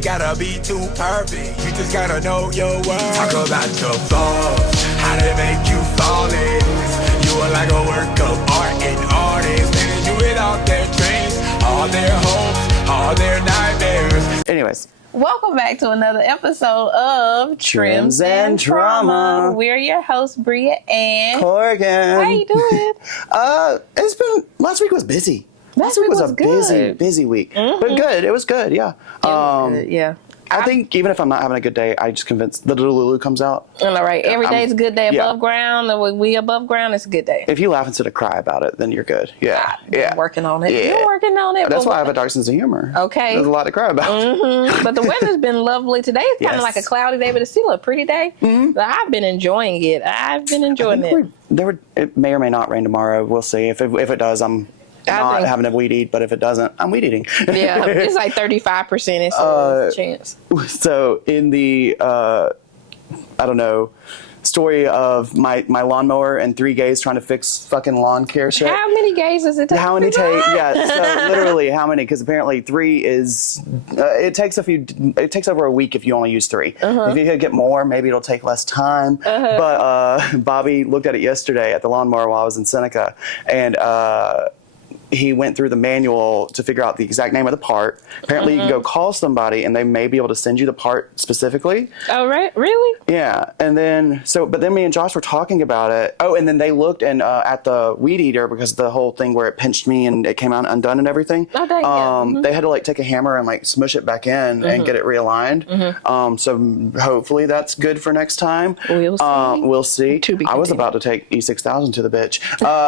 ain't gotta be too perfect. You just gotta know your worth. Talk about your flaws, how they make you flawless. You are like a work of art and artists. They didn't do it off their dreams, all their hopes, all their nightmares. Anyways. Welcome back to another episode of Trims and Trauma. We're your hosts, Bria and Corrigan. How you doing? It's been, last week was busy. Last week was a good. busy week. But good. It was good, yeah. Good, yeah. I think even if I'm not having a good day, I just convinced the Lulu comes out. All right. Every day's a good day above ground. And when we above ground, it's a good day. If you laugh instead of cry about it, then you're good. Yeah. You're working on it. Yeah. You're working on it. That's why I have a dark sense of humor. Okay. There's a lot to cry about. But the weather's been lovely. Today it's kind of like a cloudy day, but it's still a pretty day. But I've been enjoying it. It may or may not rain tomorrow. We'll see. If it does, I'm not having a weed eat, but if it doesn't, I'm weed eating. Yeah, it's like 35% is a chance. So in the, story of my lawnmower and 3 gays trying to fix fucking lawn care shit. How many gays does it take? How many take? Yeah, so literally how many? Because apparently 3 is, it takes over a week if you only use 3. If you could get more, maybe it'll take less time. But Bobby looked at it yesterday at the lawnmower while I was in Seneca, and he went through the manual to figure out the exact name of the part. Apparently, you can go call somebody, and they may be able to send you the part specifically. Oh, right? Really? Yeah. And then, but then me and Josh were talking about it. Oh, and then they looked at the weed eater because the whole thing where it pinched me and it came out undone and everything. Oh, dang, They had to take a hammer and smush it back in and get it realigned. So hopefully that's good for next time. We'll see. We'll see. I was about to take E6000 to the bitch.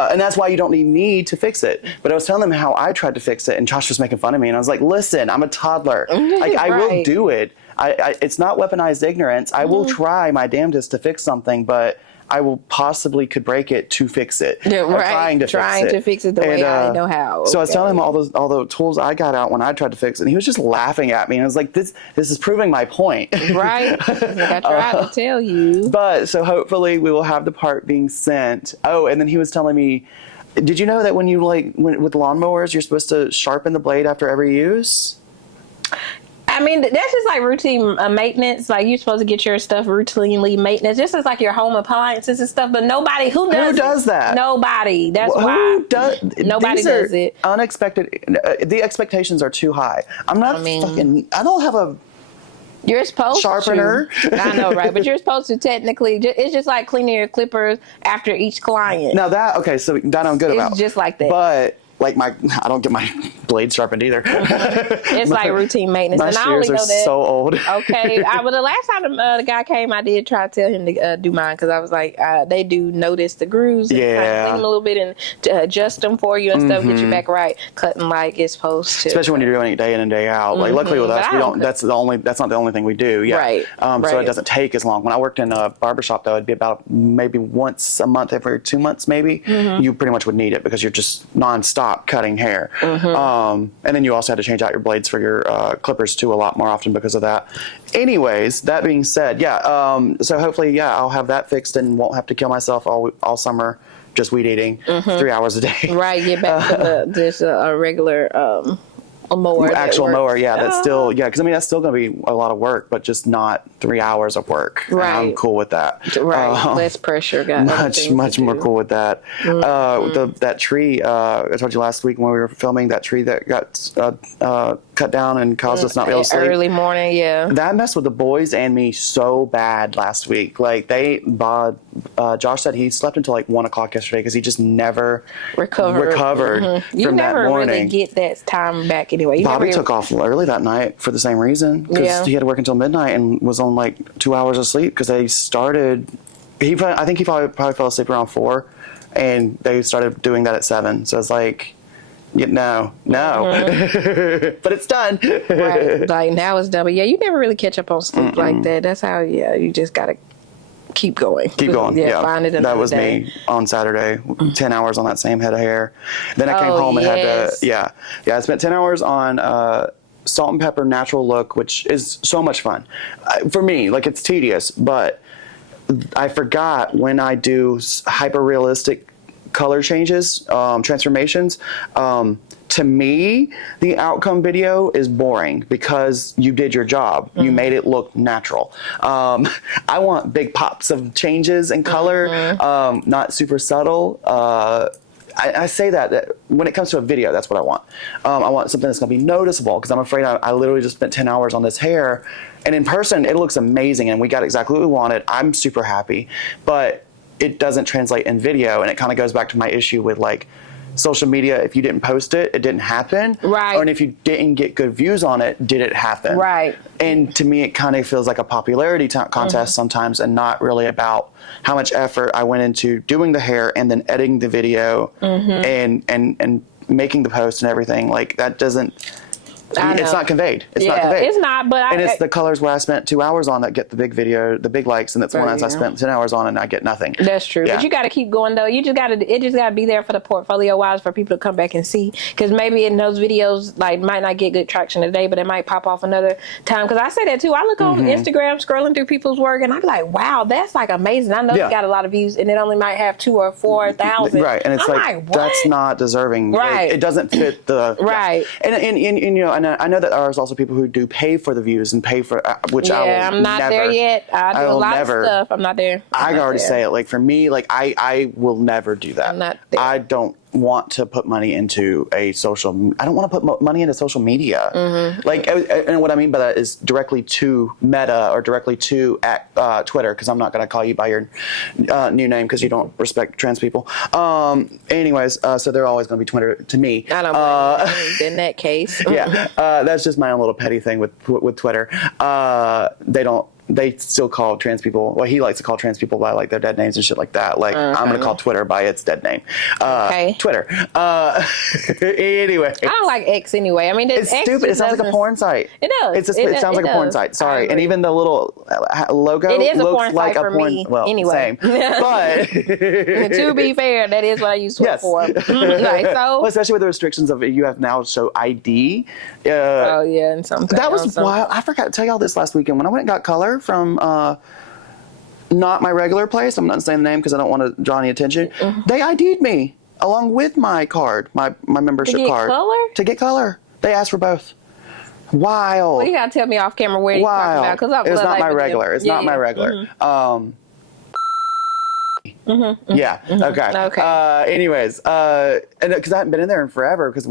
And that's why you don't need to fix it. But I was telling them how I tried to fix it, and Josh was making fun of me, and I was like, listen, I'm a toddler. I will do it. It's not weaponized ignorance. I will try my damnedest to fix something, but I will possibly could break it to fix it. Yeah, right. Trying to fix it the way I know how. So I was telling him all the tools I got out when I tried to fix it, and he was just laughing at me, and I was like, this is proving my point. Right. I tried to tell you. But so hopefully we will have the part being sent. Oh, and then he was telling me, did you know that when you with lawnmowers, you're supposed to sharpen the blade after every use? I mean, that's just like routine maintenance. Like, you're supposed to get your stuff routinely maintenance, just as like your home appliances and stuff. But nobody who does that? Nobody. That's why nobody does it. Unexpected. The expectations are too high. I'm not I don't have a. You're supposed sharpener. I know, right? But you're supposed to technically. It's just like cleaning your clippers after each client. Now so that I'm good about. It's just like that. But I don't get my blade sharpened either. It's like routine maintenance. My shears are so old. Okay. But the last time the guy came, I did try to tell him to do mine, because I was like, they do notice the grooves and kind of clean a little bit and adjust them for you and stuff, get you back right, cutting like it's supposed to. Especially when you're doing it day in and day out. Like, luckily with us, we don't. That's not the only thing we do. Yeah. Right. So it doesn't take as long. When I worked in a barbershop, though, it'd be about maybe once a month, every 2 months, maybe. You pretty much would need it because you're just nonstop cutting hair. And then you also had to change out your blades for your clippers too a lot more often because of that. Anyways, that being said, so hopefully, I'll have that fixed and won't have to kill myself all summer just weed eating 3 hours a day. Right, get back to just a regular mower. Actual mower, that's still, because that's still going to be a lot of work, but just not 3 hours of work. Right. And I'm cool with that. Right, less pressure. Much more cool with that. That tree, I told you last week when we were filming, that tree that got cut down and caused us not to be able to sleep. Early morning, That messed with the boys and me so bad last week. Like, Josh said he slept until 1 o'clock yesterday because he just never recovered from that morning. You never really get that time back anyway. Bobby took off early that night for the same reason, because he had to work until midnight and was on 2 hours of sleep because they started. I think he probably fell asleep around 4, and they started doing that at 7. So it's like, no, but it's done. Right, now it's done. But you never really catch up on sleep like that. That's how. You just gotta keep going. Find it another That was day. me on Saturday. 10 hours on that same head of hair. Then I came home and had to. I spent 10 hours on salt and pepper natural look, which is so much fun for me. It's tedious, but I forgot when I do hyper realistic color changes, transformations, to me, the outcome video is boring because you did your job. You made it look natural. I want big pops of changes in color, not super subtle. I say that when it comes to a video, that's what I want. I want something that's going to be noticeable because I'm afraid I literally just spent 10 hours on this hair. And in person, it looks amazing and we got exactly what we wanted. I'm super happy. But it doesn't translate in video. And it kind of goes back to my issue with like, social media, if you didn't post it, it didn't happen. Right. Or if you didn't get good views on it, did it happen? Right. And to me, it kind of feels like a popularity contest sometimes and not really about how much effort I went into doing the hair and then editing the video and making the post and everything. Like that doesn't... It's not conveyed. It's not conveyed. It's not, but it's the colors where I spent 2 hours on that get the big video, the big likes, and that's the ones I spent 10 hours on and I get nothing. That's true. Yeah. But you got to keep going though. It just got to be there for the portfolio wise for people to come back and see. Because maybe in those videos, like might not get good traction today, but it might pop off another time. Because I say that too. I look on Instagram scrolling through people's work and I'm like, wow, that's like amazing. I know you got a lot of views and it only might have 2,000 or 4,000. Right, and it's I'm like that's not deserving. Right. It doesn't fit the right. Yeah. And you know, and I know that there are also people who do pay for the views and pay for which I will I'm not never, there yet. I do a lot of stuff. I'm not there. I can already say it. Like for me, like I will never do that. I'm not there. I don't want to put money into I don't want to put money into social media. Like, and what I mean by that is directly to Meta or directly to Twitter, because I'm not going to call you by your new name because you don't respect trans people. Anyways, so they're always going to be Twitter to me. I don't blame in that case. Yeah, that's just my own little petty thing with Twitter. They still call trans people, well, he likes to call trans people by like their dead names and shit like that. Like I'm going to call Twitter by its dead name. Twitter. Anyway. I don't like X anyway. I mean, it's stupid. It sounds like a porn site. It does. It sounds like a porn site. Sorry. And even the little logo looks like a porn. Me. Well, anyway. Same. But to be fair, that is what I use Twitter for. Right, so. Well, especially with the restrictions of you have now to show ID. Oh yeah, and something. That was wild. I forgot to tell y'all this last weekend when I went and got color from not my regular place. I'm not saying the name because I don't want to draw any attention. They ID'd me along with my card, my membership card. To get color. They asked for both. Wild. Well, you gotta tell me off camera where you're talking about because it's not my regular. It's not my regular. Yeah. Okay. Anyways, and because I haven't been in there in forever because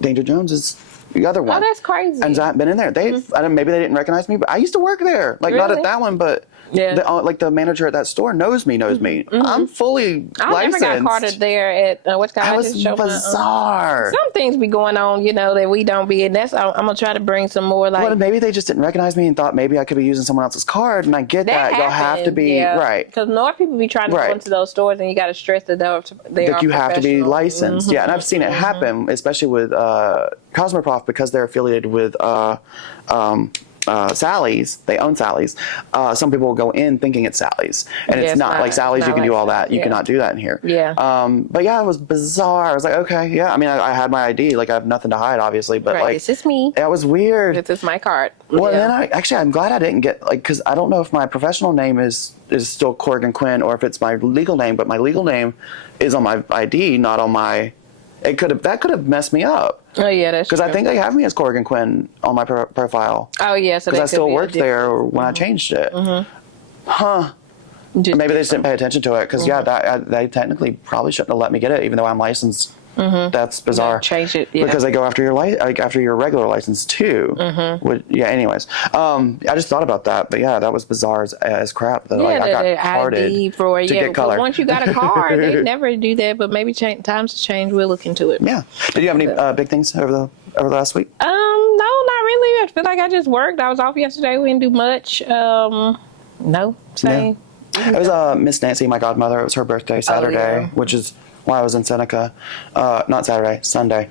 Danger Jones is the other one. Oh, that's crazy. And I haven't been in there. They maybe they didn't recognize me, but I used to work there. Like not at that one, but like the manager at that store knows me. I'm fully licensed. I never got carded there at what's called. That was bizarre. Some things be going on, you know, that we don't be, and that's I'm gonna try to bring some more like. Well, maybe they just didn't recognize me and thought maybe I could be using someone else's card, and I get that. Y'all have to be right. Because more people be trying to go into those stores, and you got to stress that you have to be licensed. Yeah, and I've seen it happen, especially with Cosmoprof because they're affiliated with Sally's. They own Sally's. Some people will go in thinking it's Sally's, and it's not. Like Sally's, you can do all that. You cannot do that in here. Yeah. But yeah, it was bizarre. I was like, okay, yeah. I mean, I had my ID. Like, I have nothing to hide, obviously. But like, this is me. That was weird. This is my card. Well, then I'm glad I didn't get because I don't know if my professional name is still Corrigan Quinn or if it's my legal name. But my legal name is on my ID, not on my. That could have messed me up. Oh yeah, that's because I think they have me as Corrigan Quinn on my profile. Oh yeah, so because I still worked there when I changed it. Huh? Or maybe they just didn't pay attention to it because they technically probably shouldn't have let me get it even though I'm licensed. That's bizarre. Change it because they go after your regular license too. Anyways, I just thought about that, but yeah, that was bizarre as crap. That I got carded to get color. Once you got a card, they never do that. But maybe times change. We'll look into it. Yeah. Did you have any big things over the last week? No, not really. I feel like I just worked. I was off yesterday. We didn't do much. No, same. Yeah. It was Miss Nancy, my godmother. It was her birthday Saturday, which is why I was in Seneca. Not Saturday, Sunday.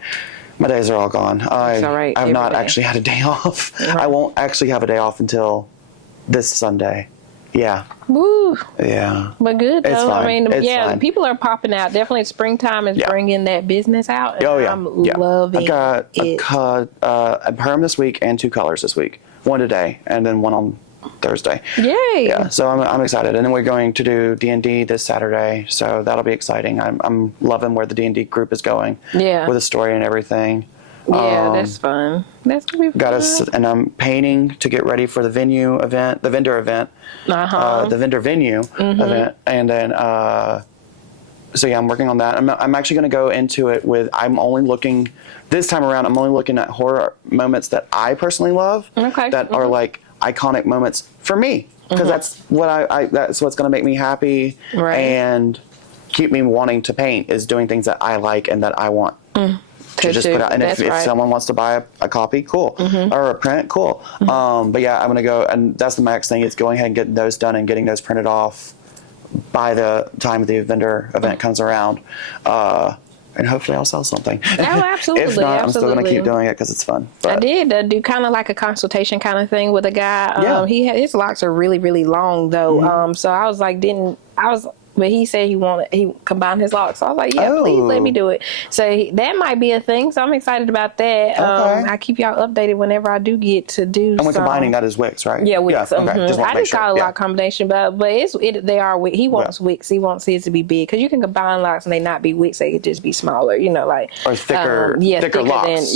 My days are all gone. I've not actually had a day off. Right. I won't actually have a day off until this Sunday. Yeah. Woo. Yeah. But good though. It's fine. I mean, it's fine. People are popping out. Definitely springtime is bringing that business out. And I'm loving I got a perm this week and 2 colors this week. One today and then one on Thursday. Yay! Yeah, so I'm excited, and then we're going to do D&D this Saturday, so that'll be exciting. I'm loving where the D&D group is going. Yeah. With the story and everything. Yeah, that's fun. That's gonna be fun. Got us, and I'm painting to get ready for the vendor event, the vendor venue event, and then so yeah, I'm working on that. I'm actually going to go into it with this time around. I'm only looking at horror moments that I personally love, that are like iconic moments for me, because that's what that's what's going to make me happy and keep me wanting to paint, is doing things that I like and that I want. To just put out, and if someone wants to buy a copy, cool, or a print, cool. But yeah, I'm gonna go, and that's the next thing, is going ahead and getting those done and getting those printed off by the time the vendor event comes around, and hopefully I'll sell something. Oh, absolutely. If not, I'm still gonna keep doing it because it's fun. But I did do kind of like a consultation kind of thing with a guy. His locks are really, really long though. So I was like, but he said he combined his locks. So I was like, yeah, please let me do it. So that might be a thing. So I'm excited about that. I keep y'all updated whenever I do get to do. And we're combining that as Wix, right? Yeah, Wix. Yeah, okay. I just call it lock combination, but they are Wix. He wants Wix. He wants his to be big, because you can combine locks and they not be Wix. They could just be smaller. Or thicker. Thicker locks.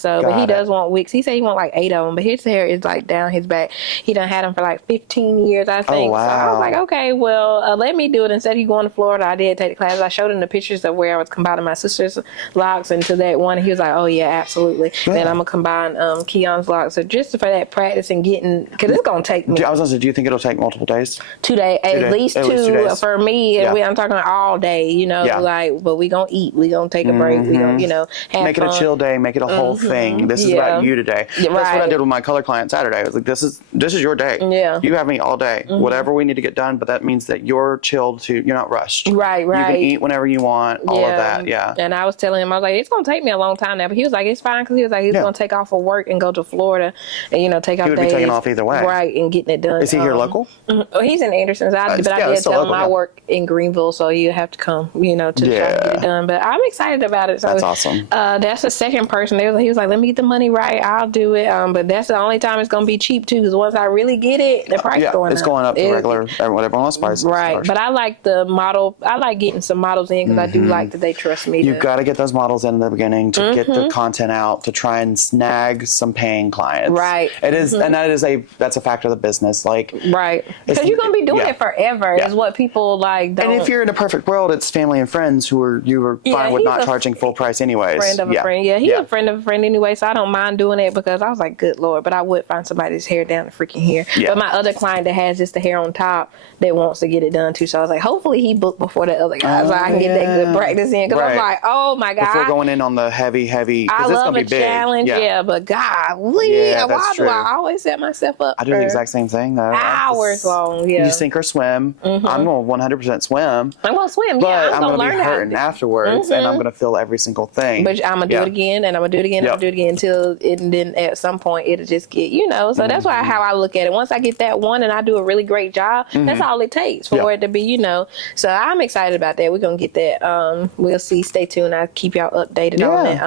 So, but he does want Wix. He said he want like 8 of them, but his hair is like down his back. He done had them for like 15 years, I think. Oh, wow. So I was like, okay, well, let me do it. Instead of you going to Florida, I did take the class. I showed him the pictures of where I was combining my sister's locks into that one. He was like, oh yeah, absolutely. Then I'm gonna combine Keon's locks. So just for that practice and getting, because it's gonna take me. I was gonna say, do you think it'll take multiple days? 2 days, at least 2 days. For me. I'm talking all day, but we gonna eat, we gonna take a break, we gonna, have make fun. It a chill day, make it a whole thing. This is about you today. That's what I did with my color client Saturday. I was like, this is your day. Yeah. You have me all day. Whatever we need to get done, but that means that you're chilled too. You're not rushed. Right. You can eat whenever you want. All of that. Yeah. And I was telling him, I was like, it's gonna take me a long time now, but he was like, it's fine, because he was like, he's gonna take off for work and go to Florida, and take off days. He would be taking off either way. Right, and getting it done. Is he here local? Oh, he's in Anderson, but I did tell him I work in Greenville, so you have to come, to try to get it done. But I'm excited about it. So that's awesome. That's the second person. He was like, let me get the money right, I'll do it. But that's the only time it's gonna be cheap too, because once I really get it, the price going up. It's going up to regular, whatever else price. Right, but I like the model. I like getting some models in, because I do like that they trust me. You've got to get those models in the beginning to get the content out, to try and snag some paying clients. Right. It is, and that's a factor of the business. Right. Because you're gonna be doing it forever. Is what people don't. And if you're in a perfect world, it's family and friends who are fine with not charging full price anyways. Friend of a friend. Yeah, he's a friend of a friend anyway, so I don't mind doing it, because I was like, good Lord, but I would find somebody's hair down the freaking hair. Yeah. But my other client that has just the hair on top, that wants to get it done too. So I was like, hopefully he booked before the other guy, so I can get that good practice in. Because I'm like, oh my God. Before going in on the heavy, I love a challenge, but golly, why do I always set myself up? I do the exact same thing though. Hours long, You sink or swim. I'm going to 100% swim. I'm going to swim, but I'm going to to be hurting afterwards, and I'm going to feel every single thing. But I'm going to do it again, and I'm going to do it again, and I'm going to do it again until and then at some point it'll just get, so that's how I look at it. Once I get that one and I do a really great job, that's all it takes for it to be, So I'm excited about that. We're going to get that. We'll see. Stay tuned. I'll keep y'all updated on it.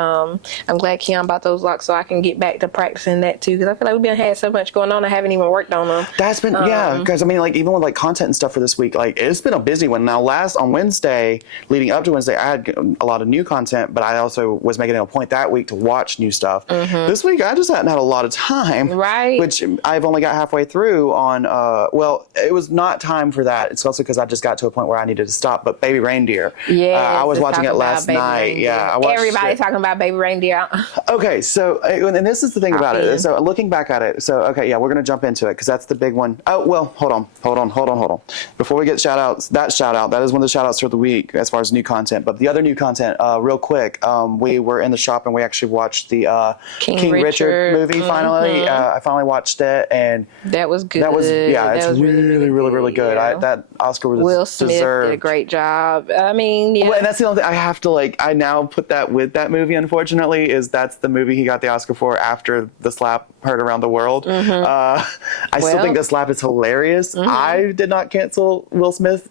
I'm glad Keon bought those locks so I can get back to practicing that too, because I feel like we've had so much going on. I haven't even worked on them. That's been, because even with content and stuff for this week, it's been a busy one. Now, on Wednesday, leading up to Wednesday, I had a lot of new content, but I also was making it a point that week to watch new stuff. This week, I just hadn't had a lot of time. Right. Which I've only got halfway through on, it was not time for that. It's also because I just got to a point where I needed to stop. But Baby Reindeer, I was watching it last night. Reindeer. I watched Everybody's talking about Baby Reindeer. Okay, so, and this is the thing about it. So looking back at it, we're going to jump into it, because that's the big one. Oh, well, hold on. Before we get that is one of the shout outs for the week as far as new content. But the other new content, real quick, we were in the shop and we actually watched the King Richard movie finally. I finally watched it, and that was good. It's really good. That Oscar was Will Smith deserved. did a great job. I mean, Well, and that's the only thing I have to I now put that with that movie, unfortunately, is that's the movie he got the Oscar for after The Slap heard around the world. I still think The Slap is hilarious. I did not cancel Will Smith,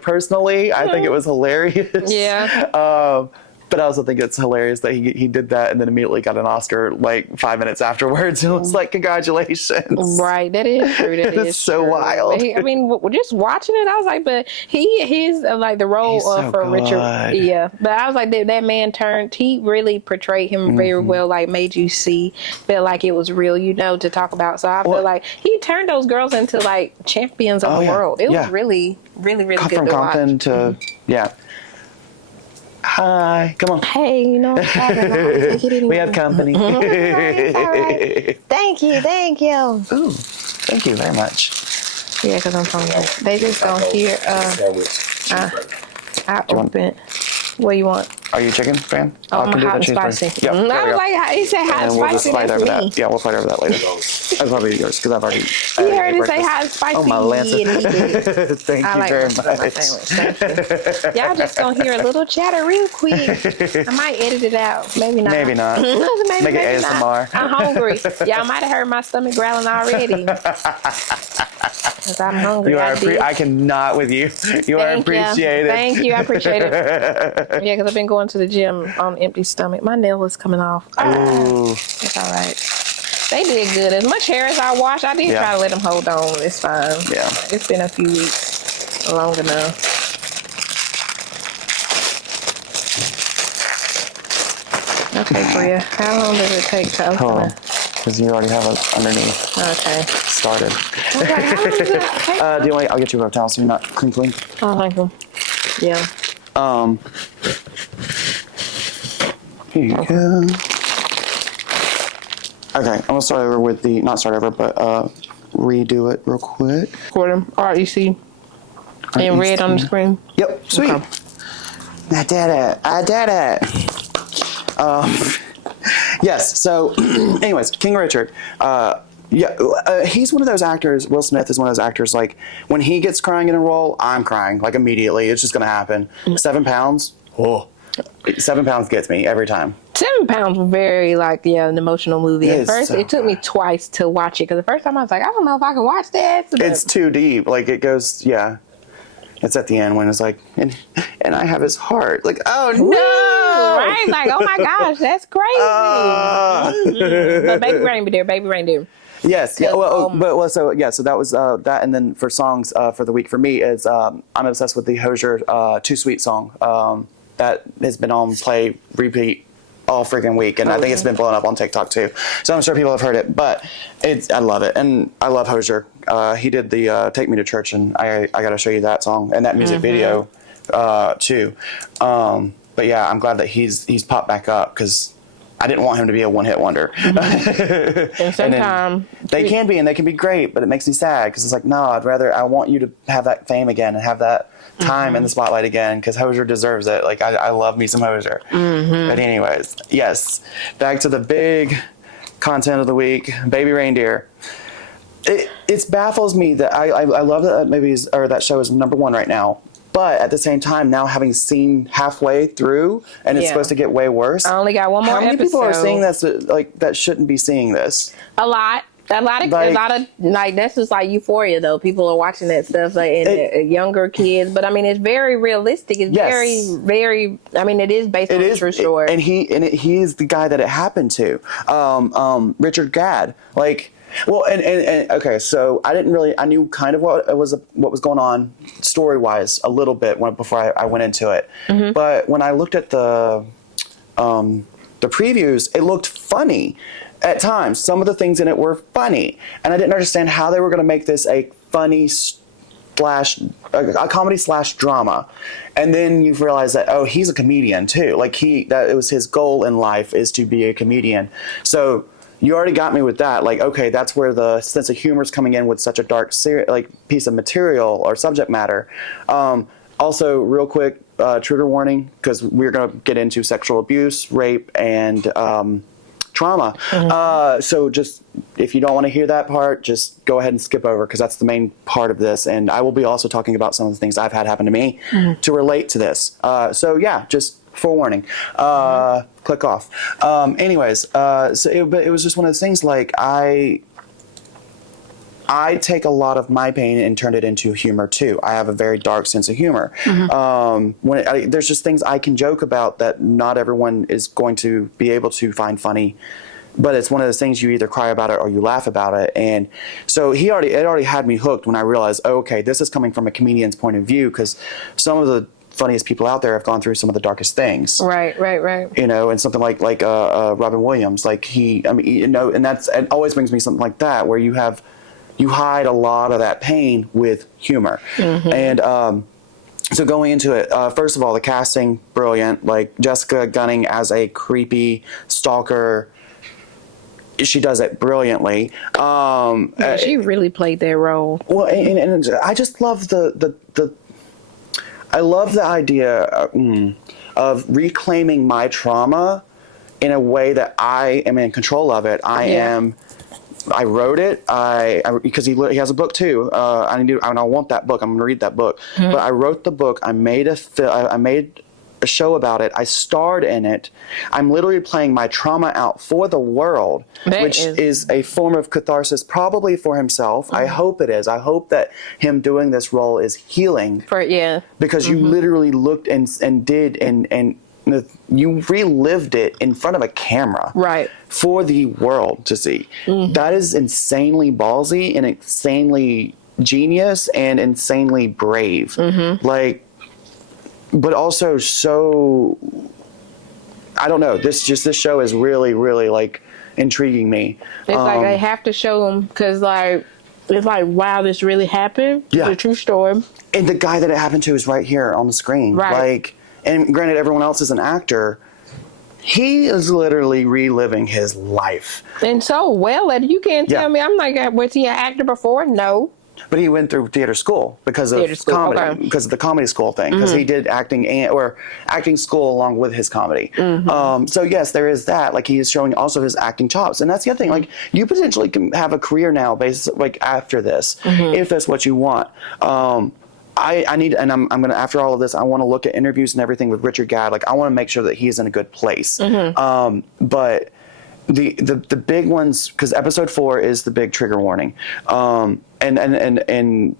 personally. I think it was hilarious. Yeah. But I also think it's hilarious that he did that and then immediately got an Oscar like 5 minutes afterwards. And it was like, congratulations. Right, that is true. That is so true. wild. I mean, just watching it, I was like, but his like the role so for good. Richard, yeah. But I was like, that man he really portrayed him very well. Like made you feel like it was real, to talk about. So I feel like he turned those girls into like champions of the world. It was really, really, really good from to Compton watch. to Hi, come on. Hey, We have company. All right. Thank you. Ooh, thank you very much. Yeah, because I'm hungry. They just don't hear. I open. What you want? Are you chicken fan? Oh, I'm hot and cheeseburger. spicy. Yeah, I was like, he said hot and we'll just spicy. fight That's over me. that. Yeah, we'll fight over that later. That's probably yours because I've already. You heard it say hot and spicy. Oh, my Lancer. And he did. Thank you very much. Thank you. Y'all just gonna hear a little chatter real quick. I might edit it out. Maybe not. Maybe not. Maybe it not. ASMR. I'm hungry. Y'all might have heard my stomach growling already. Because I'm hungry. I cannot with you. You are appreciated. Thank you. I appreciate it. Yeah, because I've been going to the gym on empty stomach. My nail is coming off. Ooh. It's all right. They did good. As much hair as I washed, I did try to let them hold on. It's fine. Yeah. It's been a few weeks. Long enough. Okay, Bria. How long does it take to open it? Because you already have it underneath. Okay. Started. I was like, how long does it take? Do you want? I'll get you a towel so you're not clean. Oh, thank you. Yeah. Here you go. Okay, I'm gonna start over with not start over, but redo it real quick. Gordon, REC. And red on the screen. Yep, sweet. Okay. I did it. Yes, so anyways, King Richard. He's one of those actors, Will Smith is one of those actors, like, when he gets crying in a role, I'm crying, like, immediately. It's just gonna happen. 7 pounds, 7 pounds gets me every time. 7 pounds was very, an emotional movie. At first, it took me twice to watch it, because the first time I was like, I don't know if I can watch that. It's too deep. Like, it goes, it's at the end when it's like, and I have his heart. Like, oh no! Right? Like, oh my gosh, that's crazy. But Baby Raindeer. Yes. Yeah. So that was that. And then for songs for the week for me is I'm obsessed with the Hozier Too Sweet song that has been on play repeat all freaking week, and I think it's been blowing up on TikTok too. So I'm sure people have heard it, but I love it, and I love Hozier. He did the "Take Me to Church," and I got to show you that song and that music video too. But yeah, I'm glad that he's popped back up because I didn't want him to be a one-hit wonder. And sometimes they can be, and they can be great, but it makes me sad because it's like, no, I want you to have that fame again and have that time in the spotlight again because Hozier deserves it. Like, I love me some Hozier. But anyways, yes, back to the big content of the week, Baby Raindeer. It baffles me that I love that that show is #1 right now. But at the same time, now having seen halfway through, and it's supposed to get way worse. I only got one more episode. How many people are seeing this that shouldn't be seeing this? A lot of that's just like Euphoria though. People are watching that stuff and younger kids, but I mean it's very realistic. It's very, very. I mean it is based on a true story. And he is the guy that it happened to, Richard Gadd. Well, and okay, so I knew kind of what was going on story wise a little bit before I went into it, but when I looked at the previews, it looked funny at times. Some of the things in it were funny, and I didn't understand how they were going to make this a funny a comedy / drama, and then you realize that he's a comedian too. It was his goal in life is to be a comedian. So. You already got me with that. Okay, that's where the sense of humor is coming in with such a dark, piece of material or subject matter. Also, real quick, trigger warning, because we're going to get into sexual abuse, rape, and trauma. So just, if you don't want to hear that part, just go ahead and skip over, because that's the main part of this. And I will be also talking about some of the things I've had happen to me to relate to this. So yeah, just forewarning. Click off. Anyways, but it was just one of those things. I take a lot of my pain and turn it into humor too. I have a very dark sense of humor. There's just things I can joke about that not everyone is going to be able to find funny. But it's one of those things you either cry about it or you laugh about it. And so it already had me hooked when I realized, oh, okay, this is coming from a comedian's point of view, because some of the funniest people out there have gone through some of the darkest things. Right. You know, and something like Robin Williams, like and it always brings me something like that, where you hide a lot of that pain with humor. And so going into it, first of all, the casting, brilliant. Like Jessica Gunning as a creepy stalker, she does it brilliantly. She really played that role. Well, and I just love I love the idea of reclaiming my trauma in a way that I am in control of it. I wrote it. Because he has a book too. I want that book. I'm going to read that book. But I wrote the book. I made a show about it. I starred in it. I'm literally playing my trauma out for the world, which is a form of catharsis, probably for himself. I hope it is. I hope that him doing this role is healing. Because you literally looked and you relived it in front of a camera, right, for the world to see. That is insanely ballsy and insanely genius and insanely brave. But also so, I don't know, this show is really, really like intriguing me. It's like they have to show them, because like, it's like, wow, this really happened. Yeah. It's a true story. And the guy that it happened to is right here on the screen. Right. Like, and granted, everyone else is an actor. He is literally reliving his life. And so well, you can't tell me. I'm like, was he an actor before? No. But he went through theater school because of comedy, because of the comedy school thing, because he did acting school along with his comedy. So yes, there is that. Like, he is showing also his acting chops, and that's the other thing. Like, you potentially can have a career now, like after this, if that's what you want. I need, and I'm gonna, after all of this, I want to look at interviews and everything with Richard Gadd. Like, I want to make sure that he's in a good place. But the big ones, because episode 4 is the big trigger warning. And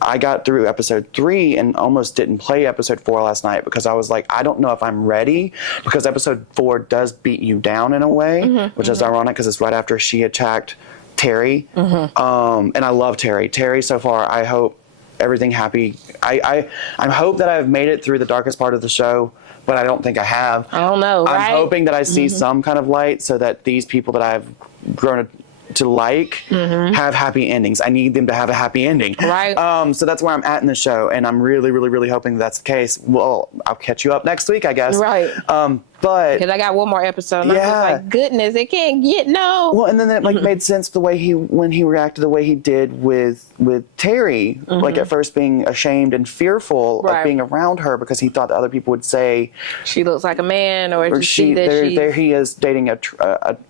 I got through episode 3 and almost didn't play episode 4 last night, because I was like, I don't know if I'm ready, because episode 4 does beat you down in a way, which is ironic because it's right after she attacked Terry. And I love Terry. Terry, so far, I hope everything happy. I hope that I've made it through the darkest part of the show, but I don't think I have. I don't know, right? I'm hoping that I see some kind of light, so that these people that I've grown to like have happy endings. I need them to have a happy ending. Right. So that's where I'm at in the show, and I'm really, really, really hoping that's the case. Well, I'll catch you up next week, I guess. Right. But because I got one more episode, and I'm just like, goodness, it can't get Well, and then it like made sense the way when he reacted the way he did with Terry, like at first being ashamed and fearful of being around her, because he thought that other people would say she looks like a man, or there he is dating and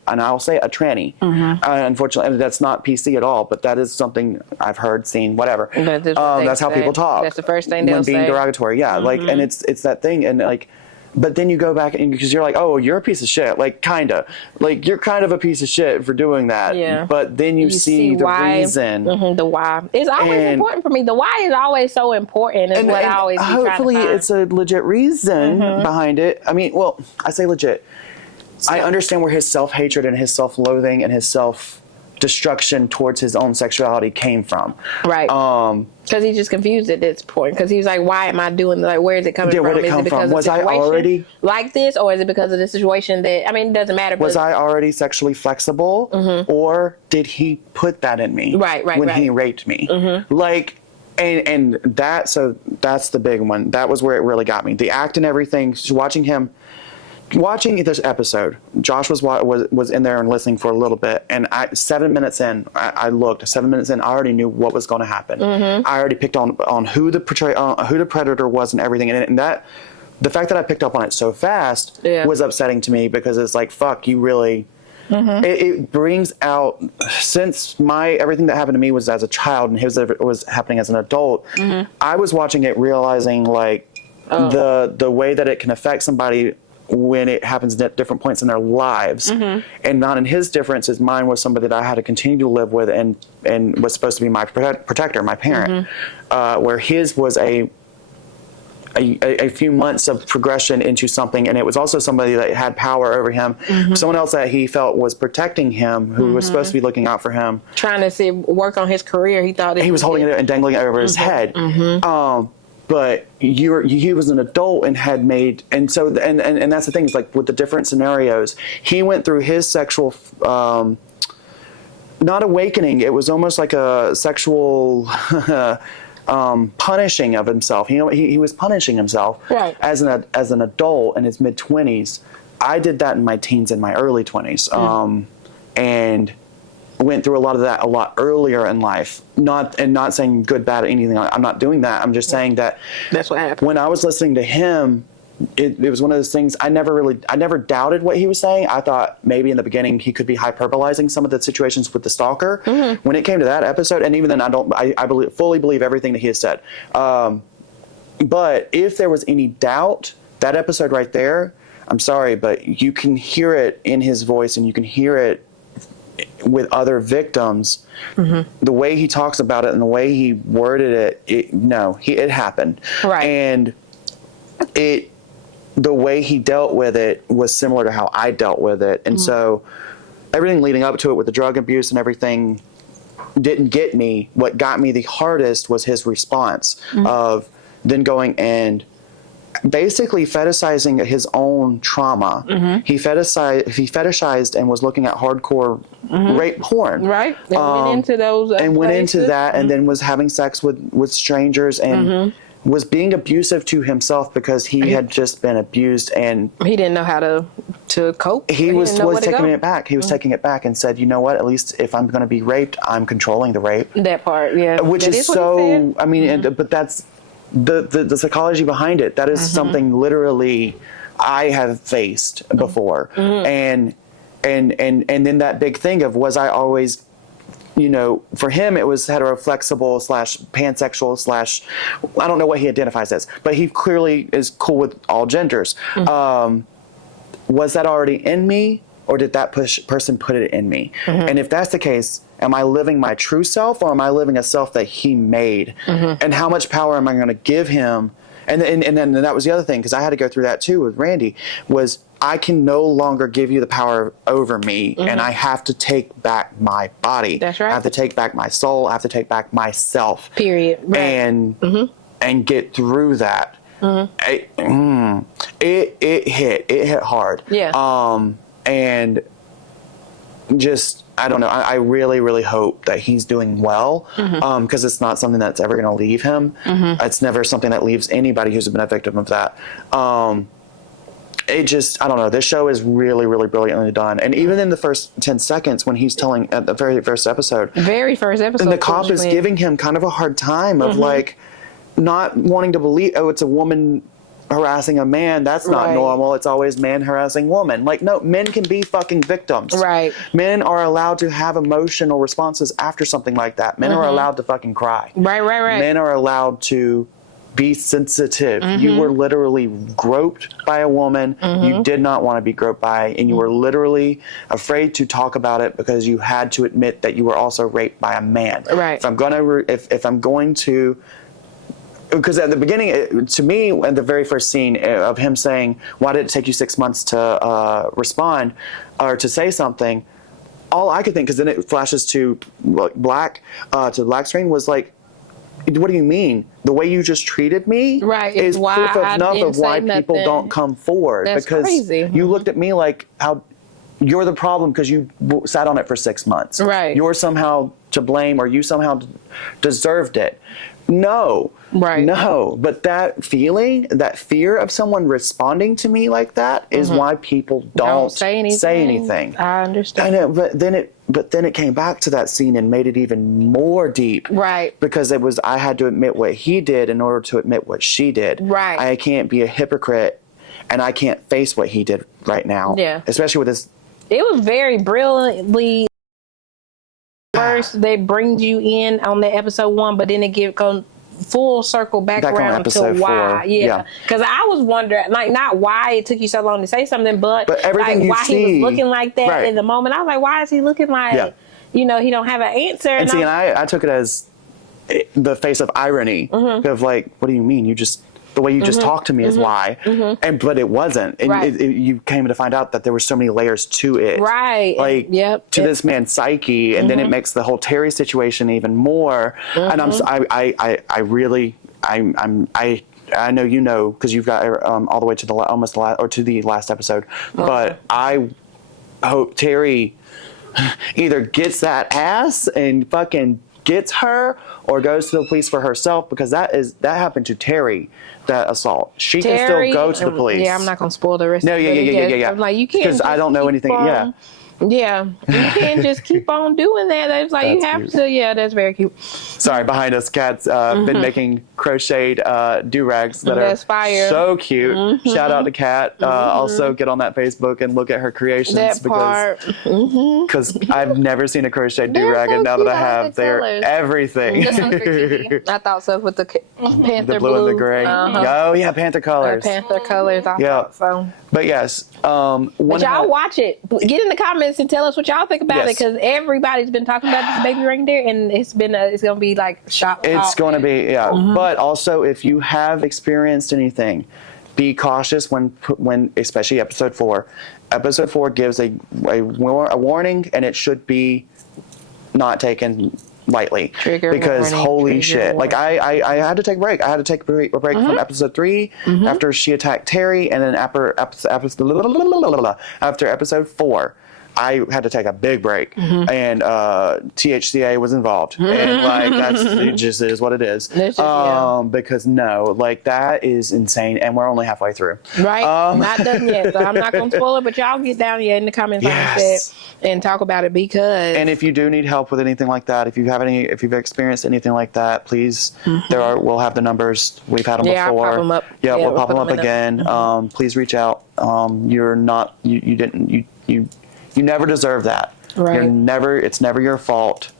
I'll say a tranny. Unfortunately, that's not PC at all, but that is something I've heard, seen, whatever. That's how people talk. That's the first thing they'll say. When being derogatory, like, and it's that thing, and like. But then you go back, and because you're like, oh, you're a piece of shit, like, kinda, like, you're kind of a piece of shit for doing that. Yeah. But then you see the why, reason. The why. It's always important for me. The why is always so important. Is what I always be hopefully trying to find. It's a legit reason behind it. I mean, well, I say legit. I understand where his self-hatred and his self-loathing and his self-destruction towards his own sexuality came from. Right. Because he's just confused at this point. Because he's like, why am I doing this? Like, where is it coming from? Where'd it come from? Was I already like this, or is it because of the situation that, I mean, it doesn't matter. Was I already sexually flexible, or did he put that in me? When he raped me, like, and that. So that's the big one. That was where it really got me. The act and everything. Watching this episode, Josh was in there and listening for a little bit, and 7 minutes in, I looked. 7 minutes in, I already knew what was going to happen. I already picked on who the predator was and everything, and that the fact that I picked up on it so fast was upsetting to me, because it's like, fuck, you really. It brings out, since everything that happened to me was as a child and his was happening as an adult. I was watching it, realizing like the way that it can affect somebody when it happens at different points in their lives. And not in his differences, mine was somebody that I had to continue to live with and was supposed to be my protector, my parent, where his was a few months of progression into something, and it was also somebody that had power over him, someone else that he felt was protecting him, who was supposed to be looking out for him, trying to work on his career. He thought he was holding it and dangling it over his head. But he was an adult and had made, and so and that's the thing, is like with the different scenarios, he went through his sexual not awakening, it was almost like a sexual punishing of himself. He was punishing himself as an adult in his mid-20s. I did that in my teens and my early 20s, and went through a lot of that a lot earlier in life. Not saying good, bad, anything. I'm not doing that. I'm just saying that that's what happened. When I was listening to him, it was one of those things. I never doubted what he was saying. I thought maybe in the beginning he could be hyperbolizing some of the situations with the stalker. When it came to that episode, and even then, I fully believe everything that he has said. But if there was any doubt, that episode right there, I'm sorry, but you can hear it in his voice, and you can hear it with other victims, the way he talks about it and the way he worded it happened. And the way he dealt with it was similar to how I dealt with it. And so everything leading up to it with the drug abuse and everything didn't get me. What got me the hardest was his response of then going and basically fetishizing his own trauma. He fetishized and was looking at hardcore rape porn. Right. And went into those and went into that, and then was having sex with strangers, and was being abusive to himself because he had just been abused, and he didn't know how to cope. He was taking it back. He was taking it back and said, you know what, at least if I'm going to be raped, I'm controlling the rape. That part, yeah. Which is so, I mean, but that's the psychology behind it. That is something literally I have faced before. And then that big thing of, was I always, for him it was heteroflexible / pansexual / I don't know what he identifies as, but he clearly is cool with all genders. Was that already in me, or did that person put it in me? And if that's the case, am I living my true self, or am I living a self that he made? And how much power am I going to give him? And then that was the other thing, because I had to go through that too with Randy, was I can no longer give you the power over me, and I have to take back my body. That's right. I have to take back my soul. I have to take back myself. Period. Right. And get through that. It hit hard. Yeah. And just, I don't know, I really, really hope that he's doing well, because it's not something that's ever going to leave him. It's never something that leaves anybody who's been a victim of that. It just, I don't know, this show is really, really brilliantly done. And even in the first 10 seconds when he's telling, at the very first episode, and the cop is giving him kind of a hard time of like not wanting to believe, oh, it's a woman harassing a man, that's not normal, it's always man harassing woman. Like, no, men can be fucking victims. Men are allowed to have emotional responses after something like that. Men are allowed to fucking cry. Men are allowed to be sensitive. You were literally groped by a woman you did not want to be groped by, and you were literally afraid to talk about it because you had to admit that you were also raped by a man. If I'm going to because at the beginning, to me, at the very first scene of him saying, why did it take you 6 months to respond or to say something, all I could think, because then it flashes to black screen, was like, what do you mean? The way you just treated me is proof enough of why people don't come forward. That's because crazy. You looked at me like how you're the problem because you sat on it for 6 months. You're somehow to blame, or you somehow deserved it. No. No. But that feeling, that fear of someone responding to me like that is why people don't say anything. I understand. I know, but then it came back to that scene and made it even more deep. Because I had to admit what he did in order to admit what she did. I can't be a hypocrite, and I can't face what he did right now. Especially with this. It was very brilliantly. First, they bring you in on the episode 1, but then they full circle back on around to episode why. 4. Yeah. Because I was wondering, like, not why it took you so long to say something, but everything like, you why see, he was looking like that right. in the moment. I was like, why is he looking like, you know, he don't have an answer? And see, I took it as the face of irony of like, what do you mean? You just, the way you just talked to me is why. But it wasn't. And you came to find out that there were so many layers to it. Right. Like, to this man's psyche. And then it makes the whole Terry situation even more. And I know you know, because you've got all the way to the last episode. But I hope Terry either gets that ass and fucking gets her, or goes to the police for herself, because that happened to Terry, that assault. She can still go to the police. Yeah, I'm not gonna spoil the rest. No, of it. Yeah. I'm like, you can't, because I don't know anything. Yeah, you can't just keep on doing that. It's like, you have cute. to. Yeah, that's very cute. Sorry, behind us, Kat's been making crocheted do-rags that That's are fire. so cute. Shout out to Kat. Also, get on that Facebook and look at her creations. That part. Because I've never seen a crocheted do-rag, so and now that I cute. I like have, the they're colors. everything. This one's for Kiki. I thought so, with the panther The blue and the gray. Oh, yeah, panther colors. Panther colors. I thought so. But yes. But y'all watch it. Get in the comments and tell us what y'all think about it, because everybody's been talking about this baby reindeer, and it's gonna be like shock. It's going to be, But also, if you have experienced anything, be cautious when especially episode 4. Episode 4 gives a warning, and it should be not taken lightly. Trigger because warning, holy shit. warning. Like I had to take a break. I had to take a break from episode 3 after she attacked Terry, and then after episode 4. I had to take a big break, and THCA was involved, and like it just is what it is. Because like that is insane, and we're only halfway through. Right, not done yet, so I'm not gonna spoil it. But y'all get down here in the comments and talk about it, because. And if you do need help with anything like that, if you've experienced anything like that, please, we'll have the numbers. We've had them before. I'll pop them up. We'll pop them up again. Please reach out. You're not. You never deserve that. Right. It's never your fault.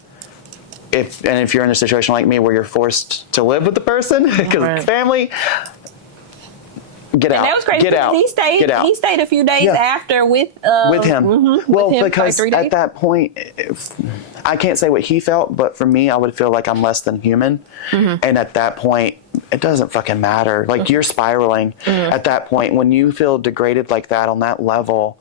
If you're in a situation like me where you're forced to live with the person because of family, get out. That was crazy. Get out. He stayed a few days after with him. Well, with him, because like 3 days. at that point, I can't say what he felt, but for me, I would feel like I'm less than human. And at that point, it doesn't fucking matter. Like, you're spiraling at that point. When you feel degraded like that on that level,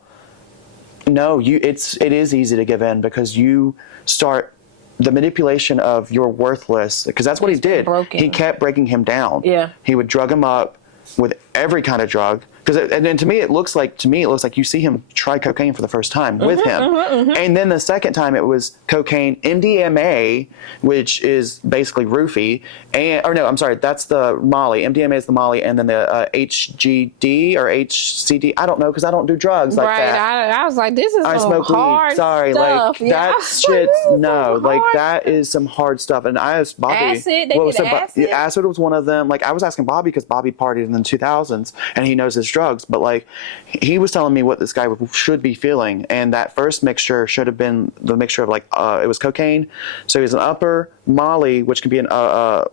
no, it is easy to give in, because you start the manipulation of you're worthless, because that's what he did. He kept breaking him down. He would drug him up with every kind of drug. And then to me it looks like you see him try cocaine for the first time with him, and then the second time it was cocaine, MDMA, which is basically roofie, that's the Molly. MDMA is the Molly, and then the HGD or HCD. I don't know, because I don't do drugs like that. I was like, this is some hard weed. Sorry, stuff. like that shit. No, like that is some hard stuff. And I asked Bobby. Acid was one of them. Like, I was asking Bobby, because Bobby partied in the 2000s and he knows his drugs, but like he was telling me what this guy should be feeling, and that first mixture should have been the mixture of like it was cocaine, so it was an upper Molly, which can be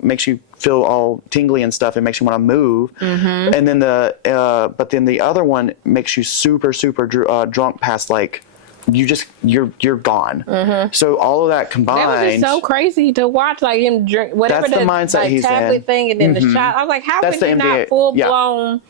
makes you feel all tingly and stuff, and makes you want to move, and then but then the other one makes you super drunk past like you're gone. So all of that combined, that was just so crazy to watch, like him drink whatever that's the mindset like, he's tablet in. thing, and then the shot. I was like, how that's can you not full blown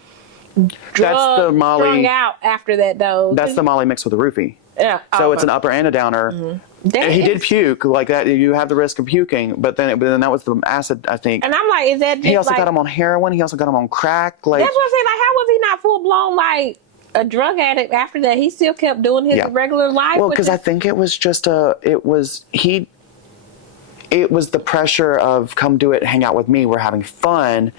that's the Molly strung out after that though? That's the Molly mixed with a roofie. Yeah. So it's an upper and a downer. And he did puke like that. You have the risk of puking, but then that was the acid, I think. And I'm like, is that just he also got him on heroin? He also got him on crack. Like, that's what I'm saying. Like, how was he not full blown like a drug addict after that? He still kept doing his regular life. Well, because I think it was just it was the pressure of come do it, hang out with me, we're having fun.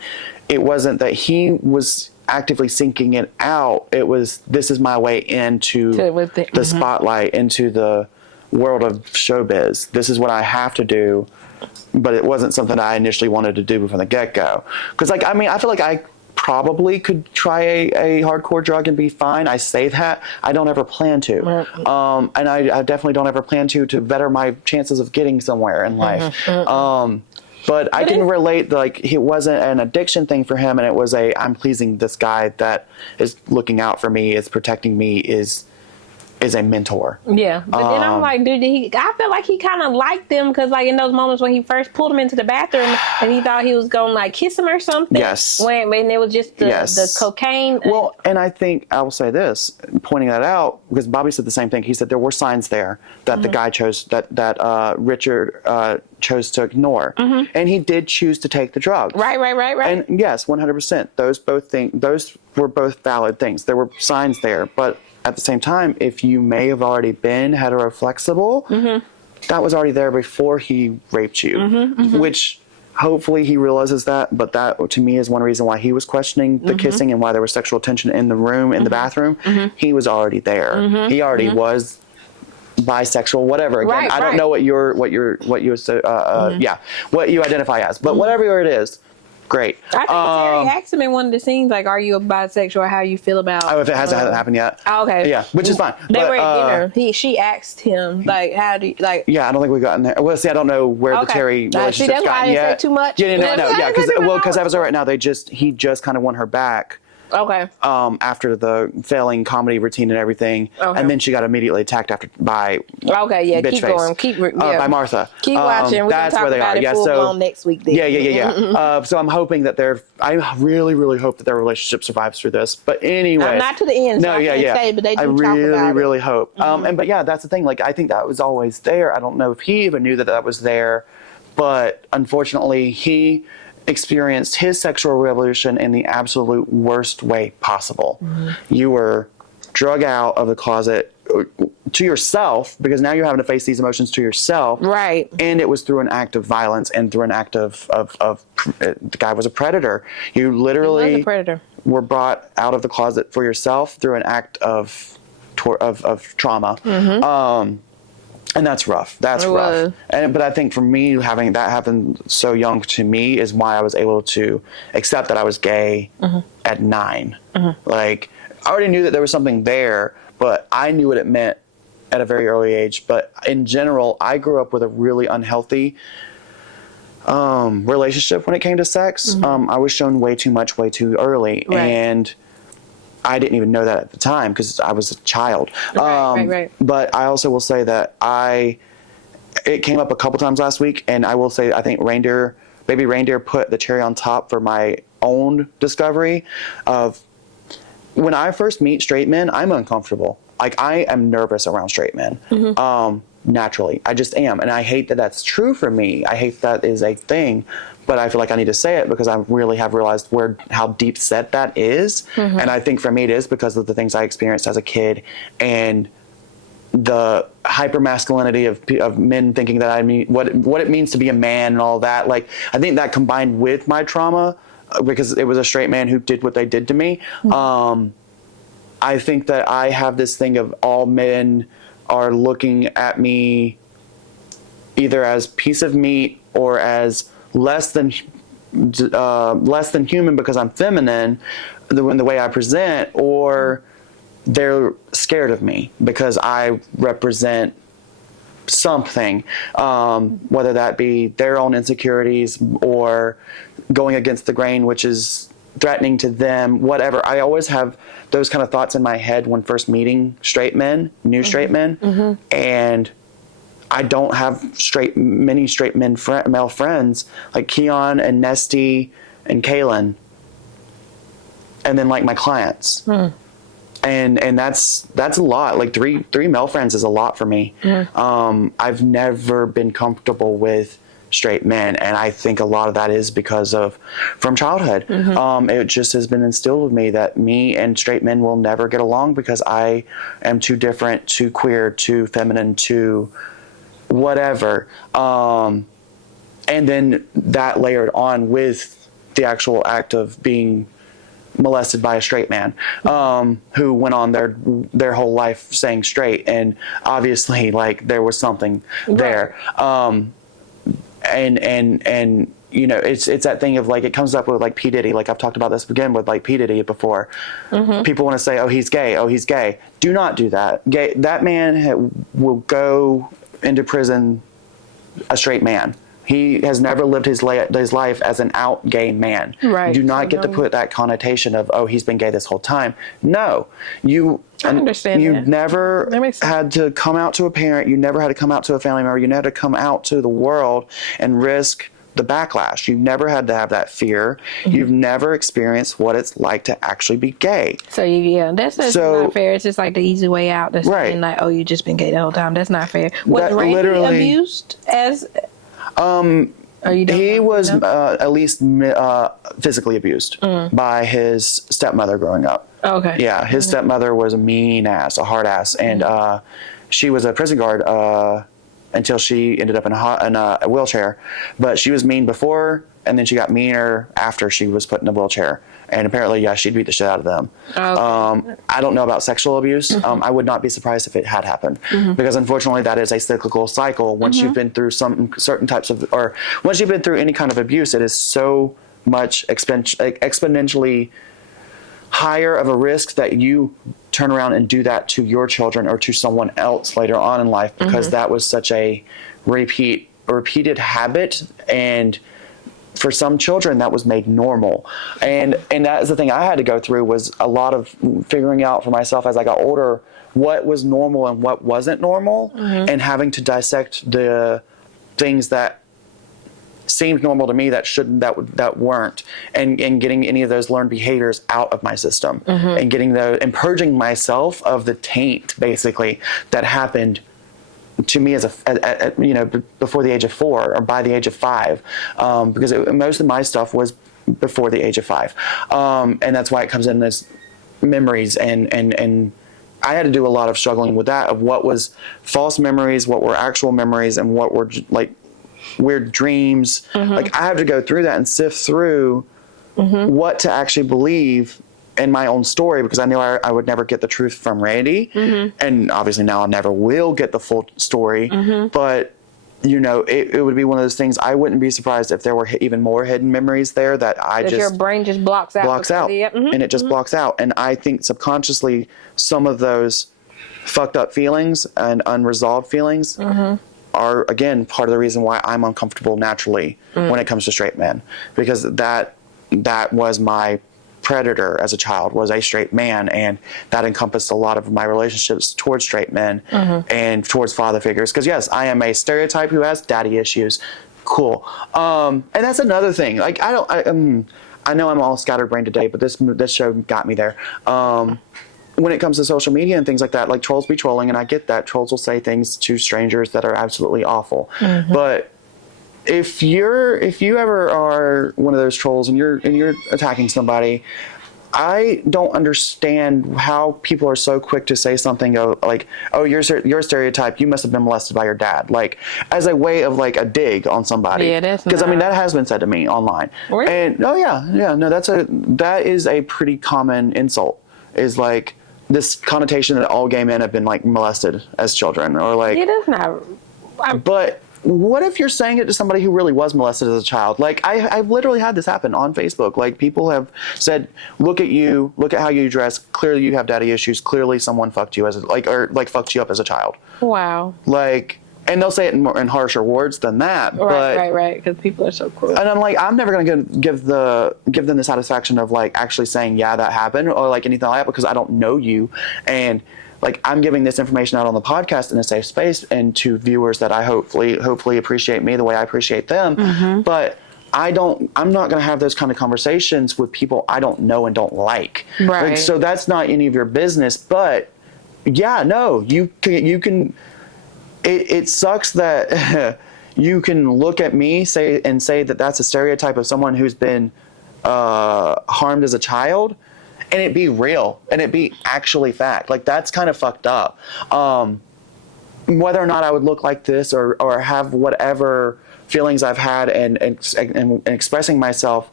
It wasn't that he was actively seeking it out. It was, this is my way into the spotlight, into the world of showbiz. This is what I have to do. But it wasn't something I initially wanted to do from the get-go. Because, like, I mean, I feel like I probably could try a hardcore drug and be fine. I say that. I don't ever plan to. And I definitely don't ever plan to better my chances of getting somewhere in life. But I can relate, like, it wasn't an addiction thing for him, and it was I'm pleasing this guy that is looking out for me, is protecting me, is a mentor. Yeah, but then I'm like, dude, I feel like he kind of liked them because, like, in those moments when he first pulled him into the bathroom and he thought he was going to, like, kiss him or something. Yes. When it was just the cocaine. Well, and I think I will say this, pointing that out, because Bobby said the same thing. He said there were signs there that the guy chose, that Richard chose to ignore. And he did choose to take the drugs. Right. And yes, 100%. Those were both valid things. There were signs there, but at the same time, if you may have already been heteroflexible, that was already there before he raped you, which hopefully he realizes that. But that, to me, is one reason why he was questioning the kissing and why there was sexual tension in the room, in the bathroom. He was already there. He already was bisexual, whatever. Again, I don't know what you identify as, but whatever it is. Great. I think Terry asked him in one of the scenes, like, are you a bisexual? How you feel about... Oh, if it hasn't happened yet. Oh, okay. Yeah, which is fine. They were at dinner. She asked him, like, how do you... like? Yeah, I don't think we've gotten there. Well, see, I don't know where the Terry relationship's gotten yet. Say too much. Yeah, no. Yeah, because as of right now, he just kind of won her back. Okay. After the failing comedy routine and everything, and then she got immediately attacked by keep going, by Martha. Keep watching. We're gonna talk about it full blown next week. Then. Yeah. So I'm hoping that I really, really hope that their relationship survives through this. But anyway, I'm not to the end. So say, but they do I talk really, about really it. hope. But yeah, that's the thing. Like, I think that was always there. I don't know if he even knew that was there, but unfortunately, he experienced his sexual revolution in the absolute worst way possible. You were drug out of the closet to yourself, because now you're having to face these emotions to yourself. Right. And it was through an act of violence and through an act of the guy was a predator. You literally he was a predator. Were brought out of the closet for yourself through an act of trauma. And that's rough. That's rough. But I think for me, having that happen so young to me is why I was able to accept that I was gay at 9. Like, I already knew that there was something there, but I knew what it meant at a very early age. But in general, I grew up with a really unhealthy relationship when it came to sex. I was shown way too much, way too early. Right. And I didn't even know that at the time because I was a child. Right. But I also will say that it came up a couple times last week, and I will say I think baby Raindeer put the cherry on top for my own discovery of when I first meet straight men, I'm uncomfortable. Like, I am nervous around straight men. Naturally. I just am. And I hate that that's true for me. I hate that is a thing. But I feel like I need to say it because I really have realized how deep set that is. And I think for me it is because of the things I experienced as a kid and the hypermasculinity of men thinking that what it means to be a man and all that. Like, I think that combined with my trauma, because it was a straight man who did what they did to me. I think that I have this thing of all men are looking at me either as piece of meat or as less than human because I'm feminine in the way I present, or they're scared of me because I represent something, whether that be their own insecurities or going against the grain, which is threatening to them, whatever. I always have those kind of thoughts in my head when first meeting straight men, new straight men, and I don't have many straight male friends like Keon and Nesty and Kaylin, and then like my clients, and that's a lot. Like three male friends is a lot for me. I've never been comfortable with straight men, and I think a lot of that is because from childhood. It just has been instilled with me that me and straight men will never get along because I am too different, too queer, too feminine, too whatever. And then that layered on with the actual act of being molested by a straight man, who went on their whole life saying straight, and obviously like there was something there. And you know, it's that thing of like, it comes up with like P. Diddy. Like, I've talked about this again with like P. Diddy before. People want to say, oh, he's gay. Oh, he's gay. Do not do that. That man will go into prison a straight man. He has never lived his life as an out gay man. Right. You do not get to put that connotation of, oh, he's been gay this whole time. No. I understand You that. never That makes sense. had to come out to a parent. You never had to come out to a family member. You never had to come out to the world and risk the backlash. You never had to have that fear. You've never experienced what it's like to actually be gay. So that's not fair. It's just like the easy way out. That's saying like, oh, you just been gay the whole time. That's not fair. Was Randy abused as? He was at least physically abused by his stepmother growing up. Okay. Yeah, his stepmother was a mean ass, a hard ass, and she was a prison guard until she ended up in a wheelchair. But she was mean before, and then she got meaner after she was put in a wheelchair. And apparently, yeah, she'd beat the shit out of them. Okay. I don't know about sexual abuse. I would not be surprised if it had happened, because unfortunately, that is a cyclical cycle. Once you've been through certain types of, or once you've been through any kind of abuse, it is so much exponentially higher of a risk that you turn around and do that to your children or to someone else later on in life, because that was such a repeated habit. And for some children, that was made normal. And that is the thing I had to go through, was a lot of figuring out for myself as I got older what was normal and what wasn't normal, and having to dissect the things that seemed normal to me that weren't, and getting any of those learned behaviors out of my system, and getting and purging myself of the taint basically that happened to me as before the age of 4 or by the age of 5, because most of my stuff was before the age of 5, and that's why it comes in as memories, and I had to do a lot of struggling with that, of what was false memories, what were actual memories, and what were like weird dreams. Like, I have to go through that and sift through what to actually believe in my own story, because I knew I would never get the truth from Randy, and obviously now I never will get the full story, but it would be one of those things. I wouldn't be surprised if there were even more hidden memories there that your brain just blocks out and it just blocks out. And I think subconsciously some of those fucked up feelings and unresolved feelings are, again, part of the reason why I'm uncomfortable naturally when it comes to straight men, because that was my predator as a child, was a straight man, and that encompassed a lot of my relationships towards straight men and towards father figures. Because yes, I am a stereotype who has daddy issues. Cool. And that's another thing. Like, I know I'm all scatterbrained today, but this show got me there. When it comes to social media and things like that, like, trolls be trolling, and I get that trolls will say things to strangers that are absolutely awful. But if you ever are one of those trolls and you're attacking somebody, I don't understand how people are so quick to say something like, "Oh, you're a stereotype. You must have been molested by your dad," like, as a way of like a dig on somebody. Yeah, that's because I mean, that has been said to me online. Really? And no, that is a pretty common insult. Is like this connotation that all gay men have been like molested as children, or like. Yeah, that's not. But what if you're saying it to somebody who really was molested as a child? Like, I've literally had this happen on Facebook. Like, people have said, look at you, look at how you dress. Clearly you have daddy issues. Clearly someone fucked you fucked you up as a child. Wow. Like, and they'll say it in harsher words than that. Right. Because people are so cruel. And I'm like, I'm never going to give them the satisfaction of like actually saying, yeah, that happened, or like anything like that, because I don't know you. And like, I'm giving this information out on the podcast in a safe space and to viewers that I hopefully appreciate me the way I appreciate them. But I'm not going to have those kind of conversations with people I don't know and don't like. Right. Like, so that's not any of your business. But yeah, no, you can. It sucks that you can look at me say that that's a stereotype of someone who's been harmed as a child, and it be real, and it be actually fact. Like, that's kind of fucked up. Whether or not I would look like this or have whatever feelings I've had and expressing myself,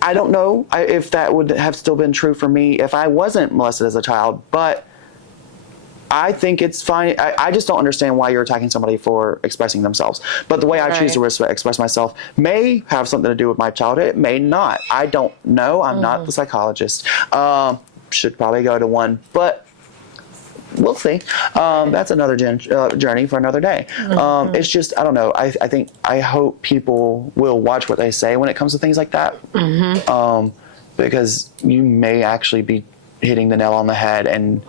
I don't know if that would have still been true for me if I wasn't molested as a child. But I think it's fine. I just don't understand why you're attacking somebody for expressing themselves. But the way I choose to express myself may have something to do with my childhood. It may not. I don't know. I'm not the psychologist. Should probably go to one. But we'll see. That's another journey for another day. It's just, I don't know. I hope people will watch what they say when it comes to things like that. Because you may actually be hitting the nail on the head and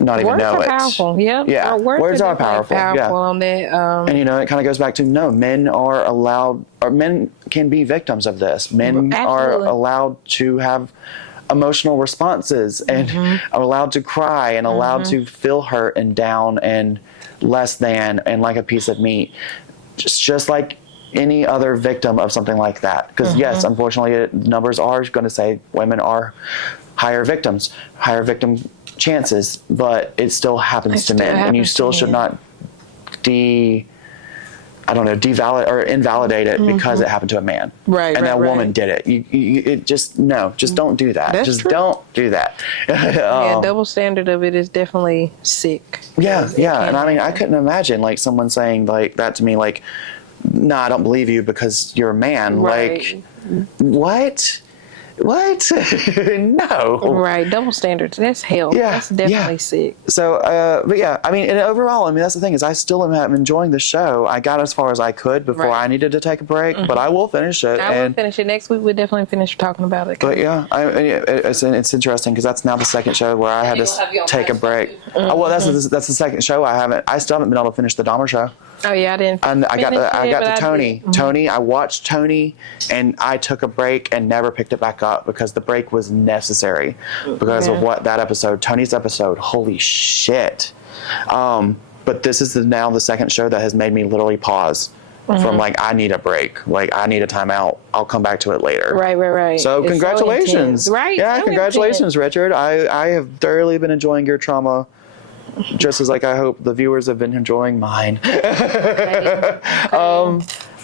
not even know it. Words are powerful. Yep. Yeah. Words are powerful. Yeah. On that. And it kind of goes back to men are allowed, or men can be victims of this. Men are allowed to have emotional responses and are allowed to cry and allowed to feel hurt and down and less than and like a piece of meat, just like any other victim of something like that. Because yes, unfortunately, numbers are going to say women are higher victim chances, but it still happens to men, and you still should not devalidate or invalidate it because it happened to a man. Right. And that woman did it. Just don't do that. That's just true. Don't do that. Yeah, double standard of it is definitely sick. Yeah. And I mean, I couldn't imagine like someone saying like that to me, like, "No, I don't believe you because you're a man." Right. Like, what? No. Right. Double standards. That's hell. Yeah, That's definitely sick. So, but yeah, I mean, and overall, I mean, that's the thing is I still am enjoying the show. I got as far as I could before I needed to take a break, but I will finish it. I will finish it next week. We'll definitely finish talking about it. But yeah, it's interesting because that's now the second show where I had to take a break. Oh, well, that's the second show I still haven't been able to finish the Dahmer show. Oh yeah, I didn't. And I got to Tony. did. Tony, I watched Tony, and I took a break and never picked it back up because the break was necessary because of what that episode, Tony's episode. Holy shit! But this is now the second show that has made me literally pause from like I need a break, like I need a timeout. I'll come back to it later. Right. So It's congratulations! so intense. Right? Yeah, So congratulations, intense. Richard. I have thoroughly been enjoying your trauma. Just as like I hope the viewers have been enjoying mine.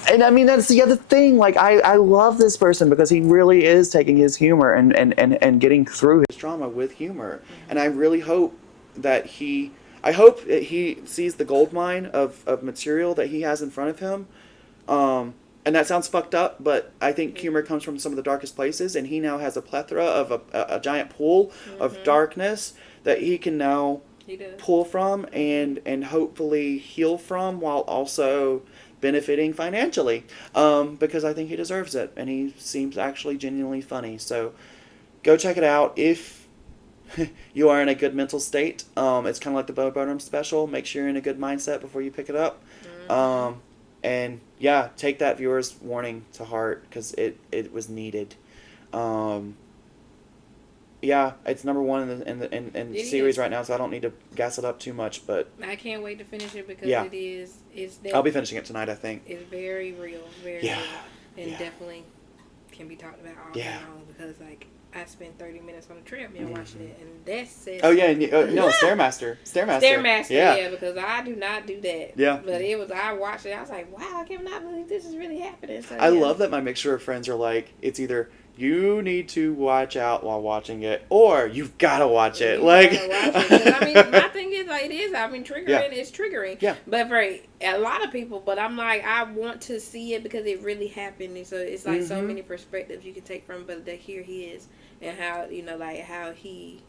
And I mean that's the other thing. Like I love this person because he really is taking his humor and getting through his trauma with humor. And I really hope that he sees the gold mine of material that he has in front of him. And that sounds fucked up, but I think humor comes from some of the darkest places, and he now has a plethora of a giant pool of darkness that he can now pull from and hopefully heal from while also benefiting financially, because I think he deserves it, and he seems actually genuinely funny. So go check it out if you are in a good mental state. It's kind of like the Bo Burnham special. Make sure you're in a good mindset before you pick it up. And yeah, take that viewer's warning to heart because it was needed. Yeah, it's number one in the series right now, so I don't need to gas it up too much. But I can't wait to finish it because it's I'll be finishing it tonight, I think. It's very real, very real, and definitely can be talked about all day long because like I spent 30 minutes on the treadmill watching it, and that's it. Oh yeah, no, Stairmaster, yeah, because I do not do that. Yeah, but I watched it. I was like, wow, I cannot believe this is really happening. So, I love that my mixture of friends are like, it's either you need to watch out while watching it, or you've got to watch it. I mean, my thing is, like, it is. I mean, triggering is triggering. Yeah. But for a lot of people, but I'm like, I want to see it because it really happened. And so it's like so many perspectives you can take from, but here he is and how, like how he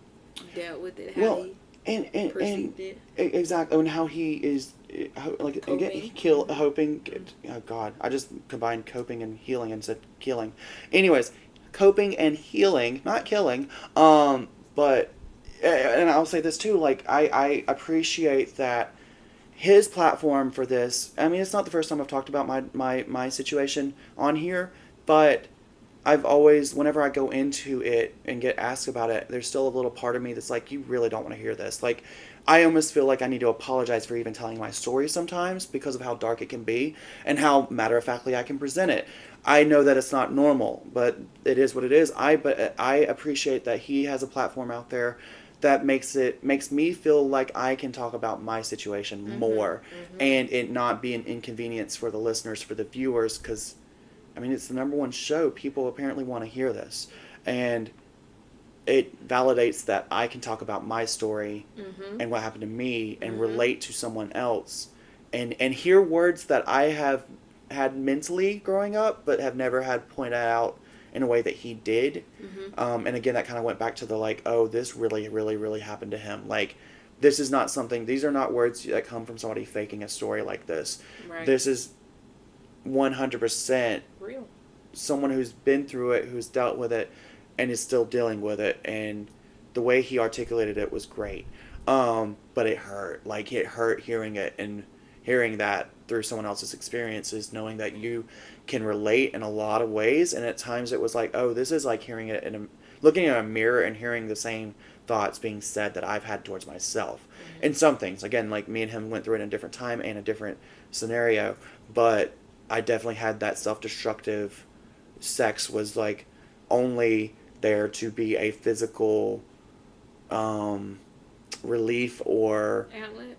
dealt with it, how he perceived it. Exactly, and how he is, like, Coping. Hoping. Oh God, I just combined coping and healing and said killing. Anyways. Coping and healing, not killing. But, and I'll say this too, like, I appreciate that his platform for this, I mean, it's not the first time I've talked about my situation on here, but I've always, whenever I go into it and get asked about it, there's still a little part of me that's like, you really don't want to hear this. Like, I almost feel like I need to apologize for even telling my story sometimes because of how dark it can be and how matter-of-factly I can present it. I know that it's not normal, but it is what it is. But I appreciate that he has a platform out there that makes me feel like I can talk about my situation more and it not be an inconvenience for the listeners, for the viewers, because, I mean, it's the number one show. People apparently want to hear this. And it validates that I can talk about my story and what happened to me and relate to someone else and hear words that I have had mentally growing up but have never had pointed out in a way that he did. And again, that kind of went back to the like, oh, this really, really, really happened to him. Like, this is not something, these are not words that come from somebody faking a story like this. Right. This is 100% real. Someone who's been through it, who's dealt with it, and is still dealing with it. And the way he articulated it was great. But it hurt. Like, it hurt hearing it and hearing that through someone else's experiences, knowing that you can relate in a lot of ways. And at times it was like, oh, this is like hearing it looking in a mirror and hearing the same thoughts being said that I've had towards myself. Mm-hmm. In some things, again, like me and him went through it in a different time and a different scenario, but I definitely had that self-destructive sex was like only there to be a physical relief or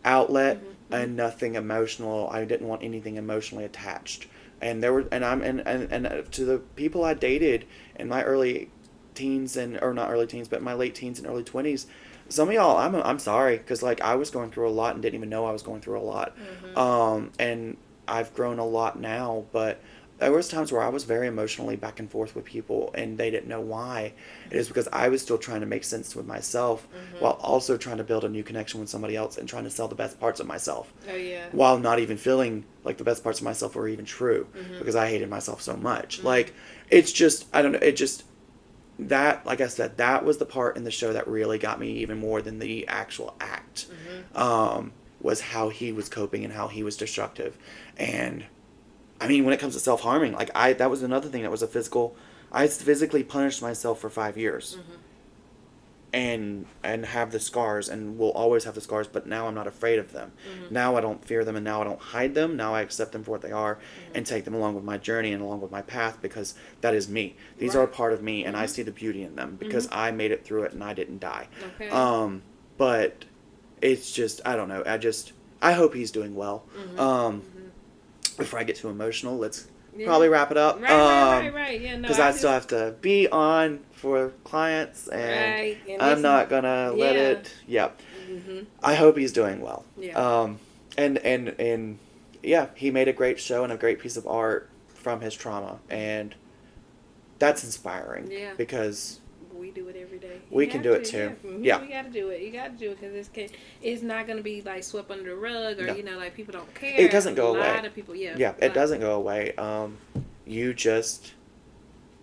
outlet mm-hmm. and nothing emotional. I didn't want anything emotionally attached. And there were, and to the people I dated in my early teens or not early teens, but my late teens and early 20s, some of y'all, I'm sorry, because like I was going through a lot and didn't even know I was going through a lot. Mm-hmm. And I've grown a lot now, but there was times where I was very emotionally back and forth with people and they didn't know why. It is because I was still trying to make sense with myself mm-hmm. while also trying to build a new connection with somebody else and trying to sell the best parts of myself. Oh, yeah. While not even feeling like the best parts of myself were even true mm-hmm. because I hated myself so much. Mm-hmm. Like, it's just, I don't know, it just, that, like I said, that was the part in the show that really got me even more than the actual act. Mm-hmm. Was how he was coping and how he was destructive. And I mean, when it comes to self-harming, like that was another thing that was I physically punished myself for 5 years. Mm-hmm. And have the scars and will always have the scars, but now I'm not afraid of them. Mm-hmm. Now I don't fear them and now I don't hide them. Now I accept them for what they are mm-hmm. and take them along with my journey and along with my path because that is me. These are a part of me and mm-hmm. I see the beauty in them because mm-hmm. I made it through it and I didn't die. Okay. But it's just, I don't know. I hope he's doing well. Mm-hmm. Before I get too emotional, let's probably wrap it up. Right. Yeah, no, because I still have to be on for clients, and I'm not gonna let it. Yep. Mm-hmm. I hope he's doing well. Yeah. And yeah, he made a great show and a great piece of art from his trauma, and that's inspiring. Yeah. Because we do it every day. We can do it too. Yeah. We got to do it. You got to do it because it's not going to be like swept under the rug or, like people don't care. It doesn't go away. A lot of people, Yeah, it doesn't go away. You just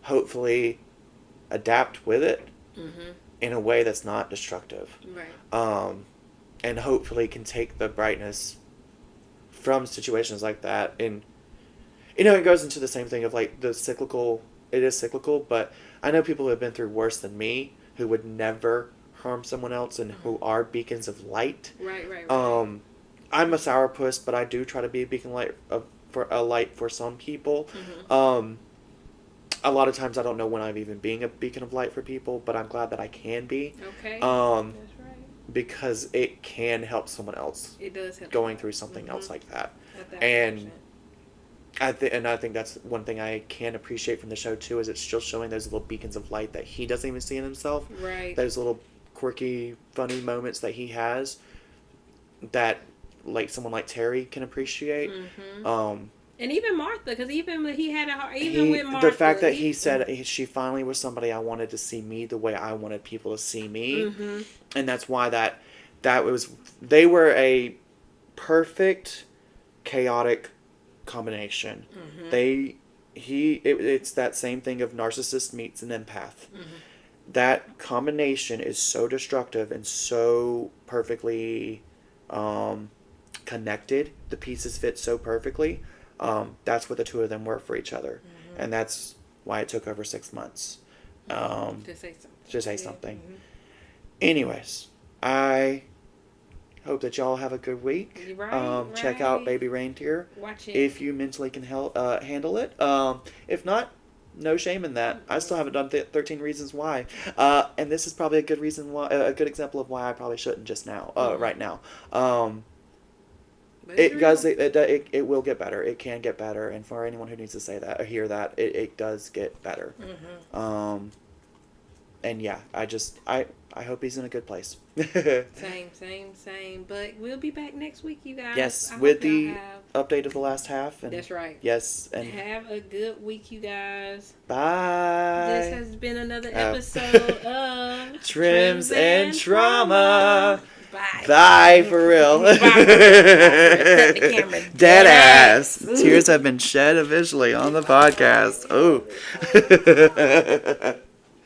hopefully adapt with it mm-hmm. in a way that's not destructive. Right. And hopefully can take the brightness from situations like that. And, it goes into the same thing of like the cyclical, it is cyclical, but I know people who have been through worse than me who would never harm someone else and who are beacons of light. Right. I'm a sourpuss, but I do try to be a beacon light for some people. Mm-hmm. A lot of times I don't know when I'm even being a beacon of light for people, but I'm glad that I can be. Okay. That's right. Because it can help someone else. It does help going through something mm-hmm. else like that. And I think that's one thing I can appreciate from the show too, is it's still showing those little beacons of light that he doesn't even see in himself. Right. Those little quirky, funny moments that he has that like someone like Terry can appreciate. Mm-hmm. And even Martha, because even he had with Martha, the fact that he said she finally was somebody I wanted to see me the way I wanted people to see me, mm-hmm. and that's why they were a perfect, chaotic combination. Mm-hmm. It's that same thing of narcissist meets an empath. Mm-hmm. That combination is so destructive and so perfectly connected. The pieces fit so perfectly. That's what the two of them were for each other. Mm-hmm. And that's why it took over 6 months. To say something. Mm-hmm. Anyways, I hope that y'all have a good week. Right. Check out Baby Reindeer. Watch it. If you mentally can handle it. If not, no shame in that. I still haven't done 13 Reasons Why. And this is probably a good example of why I probably shouldn't just now, right now. It will get better. It can get better. And for anyone who needs to say that or hear that, it does get better. Mm-hmm. And yeah, I hope he's in a good place. Same. But we'll be back next week, you guys. Yes, with the update of the last half. And that's right. Yes. And have a good week, you guys. Bye. This has been another episode of Trims and Trauma. Bye. Bye, for real. Bye. Cut the camera. Dead ass. Tears have been shed officially on the podcast. Oh.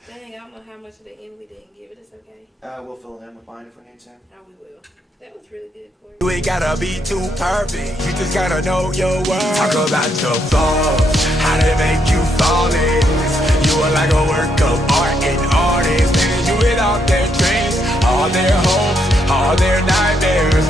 Dang, I don't know how much of the end we didn't give it. It's okay. We'll fill it in with mine if we need to. Oh, we will. That was really good, Corey. You ain't gotta be too perfect, you just gotta know your worth. Talk about your flaws, how they make you flawless. You are like a work of art and artists, and you without their dreams, all their hopes, all their nightmares.